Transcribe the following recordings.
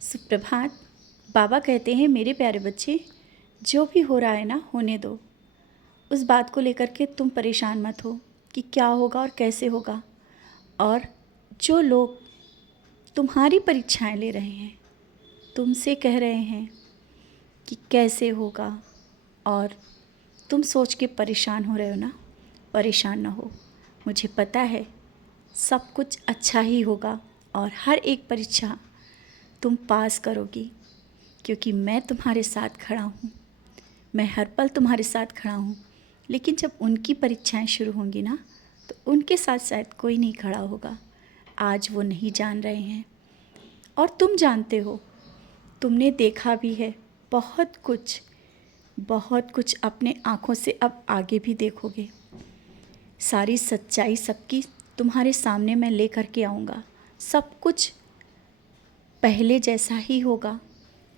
सुप्रभात। बाबा कहते हैं मेरे प्यारे बच्चे, जो भी हो रहा है ना होने दो। उस बात को लेकर के तुम परेशान मत हो कि क्या होगा और कैसे होगा। और जो लोग तुम्हारी परीक्षाएं ले रहे हैं, तुमसे कह रहे हैं कि कैसे होगा, और तुम सोच के परेशान हो रहे हो ना, परेशान ना हो। मुझे पता है सब कुछ अच्छा ही होगा और हर एक परीक्षा तुम पास करोगी, क्योंकि मैं तुम्हारे साथ खड़ा हूँ। मैं हर पल तुम्हारे साथ खड़ा हूँ। लेकिन जब उनकी परीक्षाएं शुरू होंगी ना, तो उनके साथ शायद कोई नहीं खड़ा होगा। आज वो नहीं जान रहे हैं और तुम जानते हो, तुमने देखा भी है बहुत कुछ, बहुत कुछ अपने आँखों से अब आगे भी देखोगे। सारी सच्चाई सबकी तुम्हारे सामने मैं ले कर के आऊँगा। सब कुछ पहले जैसा ही होगा,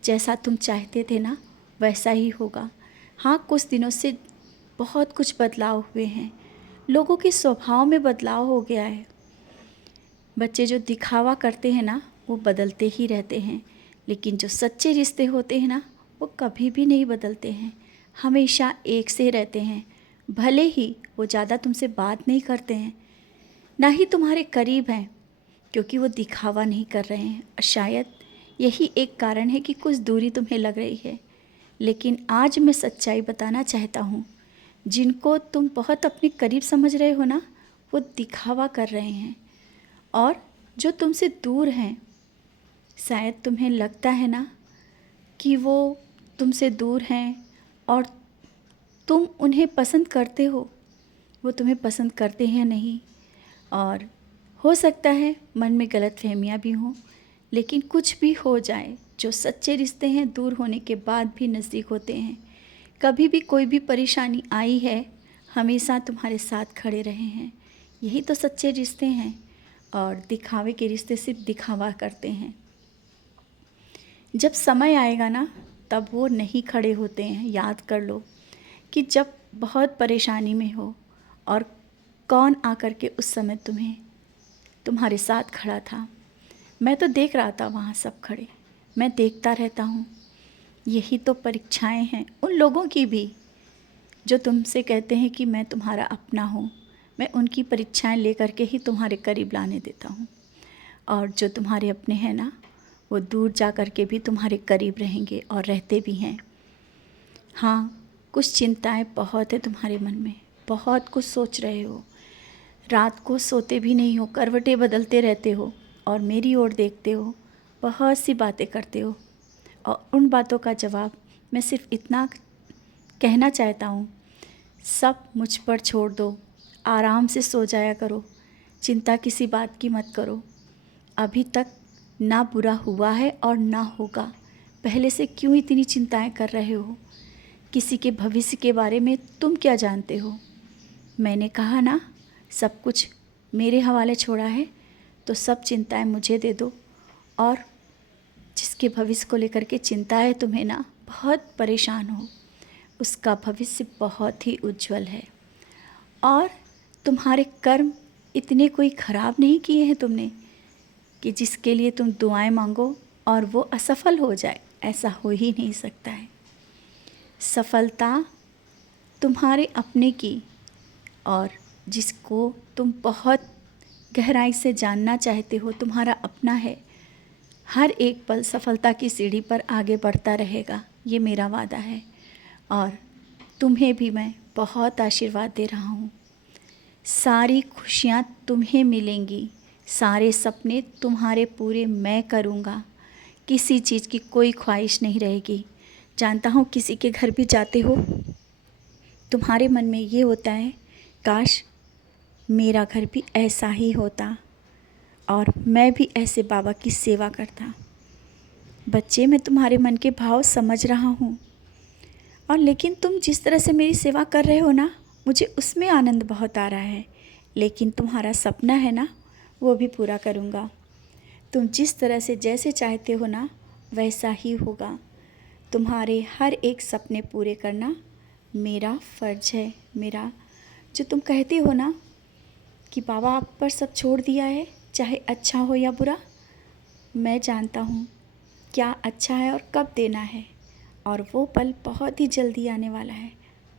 जैसा तुम चाहते थे ना वैसा ही होगा। हाँ, कुछ दिनों से बहुत कुछ बदलाव हुए हैं। लोगों के स्वभाव में बदलाव हो गया है। बच्चे जो दिखावा करते हैं ना, वो बदलते ही रहते हैं, लेकिन जो सच्चे रिश्ते होते हैं ना, वो कभी भी नहीं बदलते हैं, हमेशा एक से रहते हैं। भले ही वो ज़्यादा तुमसे बात नहीं करते हैं, ना ही तुम्हारे करीब हैं, क्योंकि वो दिखावा नहीं कर रहे हैं। शायद यही एक कारण है कि कुछ दूरी तुम्हें लग रही है। लेकिन आज मैं सच्चाई बताना चाहता हूँ, जिनको तुम बहुत अपने करीब समझ रहे हो ना, वो दिखावा कर रहे हैं। और जो तुमसे दूर हैं, शायद तुम्हें लगता है ना कि वो तुमसे दूर हैं और तुम उन्हें पसंद करते हो। वो तुम्हें पसंद करते हैं नहीं, और हो सकता है मन में गलतफहमियां भी हों। लेकिन कुछ भी हो जाए, जो सच्चे रिश्ते हैं दूर होने के बाद भी नज़दीक होते हैं। कभी भी कोई भी परेशानी आई है, हमेशा तुम्हारे साथ खड़े रहे हैं। यही तो सच्चे रिश्ते हैं। और दिखावे के रिश्ते सिर्फ दिखावा करते हैं। जब समय आएगा ना, तब वो नहीं खड़े होते हैं। याद कर लो कि जब बहुत परेशानी में हो और कौन आकर के उस समय तुम्हारे साथ खड़ा था। मैं तो देख रहा था वहाँ सब खड़े, मैं देखता रहता हूँ। यही तो परीक्षाएं हैं उन लोगों की भी, जो तुमसे कहते हैं कि मैं तुम्हारा अपना हूँ। मैं उनकी परीक्षाएं लेकर के ही तुम्हारे करीब लाने देता हूँ। और जो तुम्हारे अपने हैं ना, वो दूर जा कर के भी तुम्हारे करीब रहेंगे और रहते भी हैं। हाँ, कुछ चिंताएं बहुत है तुम्हारे मन में, बहुत कुछ सोच रहे हो। रात को सोते भी नहीं हो, करवटें बदलते रहते हो और मेरी ओर देखते हो, बहुत सी बातें करते हो। और उन बातों का जवाब मैं सिर्फ इतना कहना चाहता हूँ, सब मुझ पर छोड़ दो, आराम से सो जाया करो, चिंता किसी बात की मत करो। अभी तक ना बुरा हुआ है और ना होगा, पहले से क्यों इतनी चिंताएं कर रहे हो? किसी के भविष्य के बारे में तुम क्या जानते हो? मैंने कहा ना, सब कुछ मेरे हवाले छोड़ा है, तो सब चिंताएं मुझे दे दो। और जिसके भविष्य को लेकर के चिंता है तुम्हें ना, बहुत परेशान हो, उसका भविष्य बहुत ही उज्जवल है। और तुम्हारे कर्म इतने कोई ख़राब नहीं किए हैं तुमने कि जिसके लिए तुम दुआएं मांगो और वो असफल हो जाए। ऐसा हो ही नहीं सकता है। सफलता तुम्हारे अपने की, और जिसको तुम बहुत गहराई से जानना चाहते हो, तुम्हारा अपना है, हर एक पल सफलता की सीढ़ी पर आगे बढ़ता रहेगा, ये मेरा वादा है। और तुम्हें भी मैं बहुत आशीर्वाद दे रहा हूँ। सारी खुशियाँ तुम्हें मिलेंगी, सारे सपने तुम्हारे पूरे मैं करूँगा। किसी चीज़ की कोई ख्वाहिश नहीं रहेगी। जानता हूँ किसी के घर भी जाते हो, तुम्हारे मन में ये होता है, काश मेरा घर भी ऐसा ही होता और मैं भी ऐसे बाबा की सेवा करता। बच्चे, मैं तुम्हारे मन के भाव समझ रहा हूँ, और लेकिन तुम जिस तरह से मेरी सेवा कर रहे हो ना, मुझे उसमें आनंद बहुत आ रहा है। लेकिन तुम्हारा सपना है ना, वो भी पूरा करूँगा। तुम जिस तरह से जैसे चाहते हो ना, वैसा ही होगा। तुम्हारे हर एक सपने पूरे करना मेरा फ़र्ज है। मेरा जो तुम कहते हो ना कि बाबा आप पर सब छोड़ दिया है, चाहे अच्छा हो या बुरा, मैं जानता हूँ क्या अच्छा है और कब देना है। और वो पल बहुत ही जल्दी आने वाला है,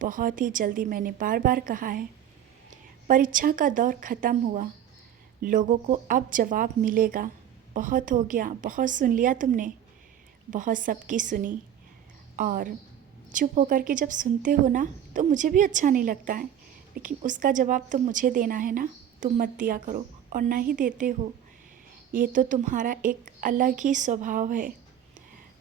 बहुत ही जल्दी। मैंने बार बार कहा है। परीक्षा का दौर ख़त्म हुआ, लोगों को अब जवाब मिलेगा। बहुत हो गया, बहुत सुन लिया तुमने, बहुत सबकी सुनी। और चुप होकर के जब सुनते हो ना तो मुझे भी अच्छा नहीं लगता है, लेकिन उसका जवाब तो मुझे देना है ना। तुम मत दिया करो और ना ही देते हो। ये तो तुम्हारा एक अलग ही स्वभाव है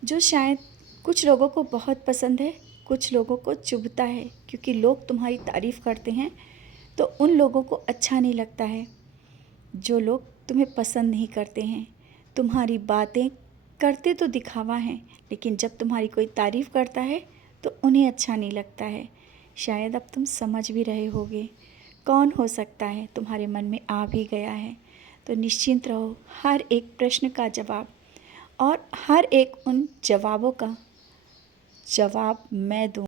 जो शायद कुछ लोगों को बहुत पसंद है, कुछ लोगों को चुभता है, क्योंकि लोग तुम्हारी तारीफ़ करते हैं तो उन लोगों को अच्छा नहीं लगता है। जो लोग तुम्हें पसंद नहीं करते हैं, तुम्हारी बातें करते तो दिखावा हैं, लेकिन जब तुम्हारी कोई तारीफ़ करता है तो उन्हें अच्छा नहीं लगता है। शायद अब तुम समझ भी रहे होगे कौन हो सकता है, तुम्हारे मन में आ भी गया है। तो निश्चिंत रहो, हर एक प्रश्न का जवाब और हर एक उन जवाबों का जवाब मैं दूँ।